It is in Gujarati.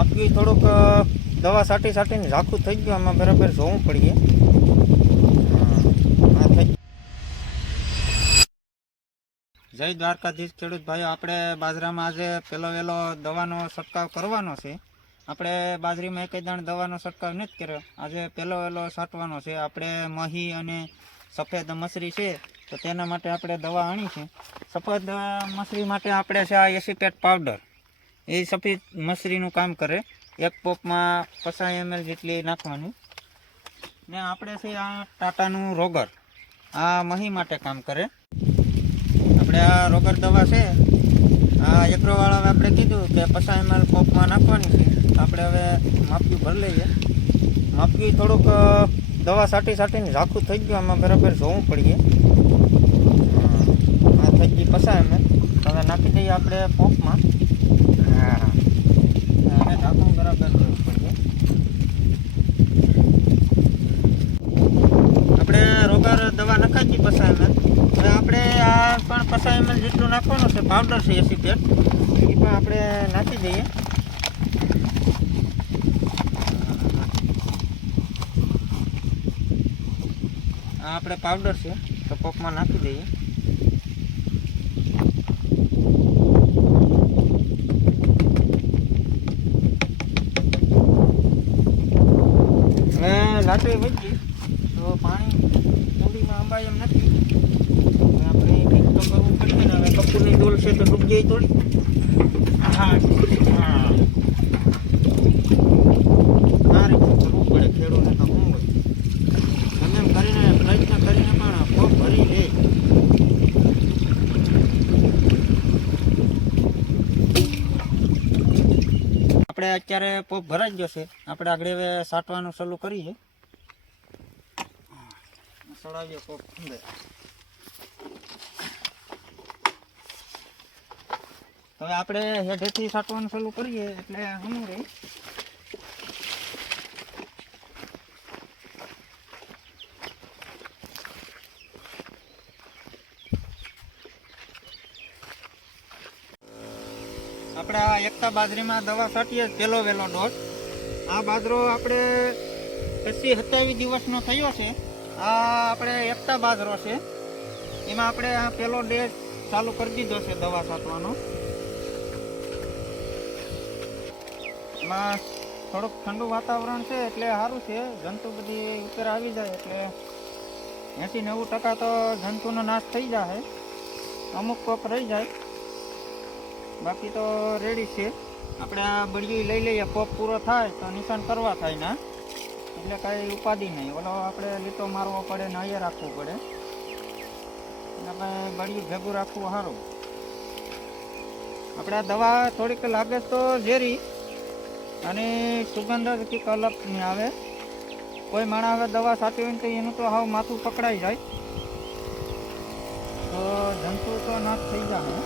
આપ્યું થોડુંક દવા સાટી સાટીને ઝાખું થઈ ગયું, આમાં બરાબર જોવું પડીએ. જય દ્વારકાધીશ ખેડૂત ભાઈઓ આપણે બાજરામાં આજે પહેલો વહેલો દવાનો છંટકાવ કરવાનો છે. આપણે બાજરીમાં એક દાણ દવાનો છંટકાવ નથી કર્યો. આજે પહેલો વહેલો છાંટવાનો છે. આપણે મહી અને સફેદ મસરી છે, તો તેના માટે આપણે દવા આણી છે. સફેદ મસરી માટે આપણે છે આ એસીપેટ પાવડર. એ સફેદ મસરીનું કામ કરે. એક પોપમાં પચાસ એમએલ જેટલી નાખવાની. ને આપણે છે આ ટાટાનું રોગર. આ મહી માટે કામ કરે. આપણે આ રોગર દવા છે, આ એગ્રોવાળાએ આપણે કીધું કે પચાસ એમએલ પોપમાં નાખવાની છે. આપણે હવે માપ્યું ભરી લઈએ. માપ્યું થોડુંક દવા સાટી સાટીને ઝાખું થઈ ગયું, આમાં બરાબર જોવું પડીએ. થઈ ગઈ પસાય એમએલ હવે નાખી દઈએ આપણે પોપમાં. આપણે રોગર દવા ગઈ પચાસ હવે આપણે આ પણ પસાયમાં જેટલું નાખવાનું છે પાવડર છે એસી પેટ આપણે નાખી દઈએ. આ આપણે પાવડર છે તો કોકમાં નાખી દઈએ. લાકડી વધી તો પાણી કુંડીમાં અંબાય એમ નથી. આપણે કંઈક તો કરવું પડશે ને. હવે કપૂરની ડોલ છે તો ડૂબ જાય થોડી. હા હા. આપણે અત્યારે પોપ ભરાઈ છે. આપણે આગળ હવે સાટવાનું શરૂ કરીએ. સળાવીએ પોપ અંદર હવે આપણે હેઠેથી સાટવાનું શરૂ કરીએ એટલે શું રહી આપણે આ એકતા બાજરીમાં દવા છાંટીએ પેલો વેલો ડોઝ આ બાજરો આપણે પચીસ સત્યાવીસ દિવસનો થયો છે. આ આપણે એકતા બાજરો છે. એમાં આપણે આ પેલો ડેઝ ચાલુ કરી દીધો છે દવા છાંટવાનો. એમાં થોડુંક ઠંડુ વાતાવરણ છે એટલે સારું છે. જંતુ બધી ઉપર આવી જાય એટલે એંસી નેવું ટકા તો જંતુનો નાશ થઈ જાય અમુક કોક રહી જાય. બાકી તો રેડી છે. આપણે આ બળિયું લઈ લઈએ કોપ પૂરો થાય તો નિશાન કરવા થાય ના. એટલે કાંઈ ઉપાધિ નહીં. ઓલો આપણે લીટો મારવો પડે ને અહીંયા રાખવું પડે. એટલે આપણે બળિયું ભેગું રાખવું સારું. આપણે આ દવા થોડીક લાગે તો ઝેરી. અને સુગંધ કંઈક અલગ નહીં આવે. કોઈ માણસ હવે દવા સાચી હોય ને તો એનું તો હાવ માથું પકડાઈ જાય. તો જંતુ તો નાશ થઈ જાય.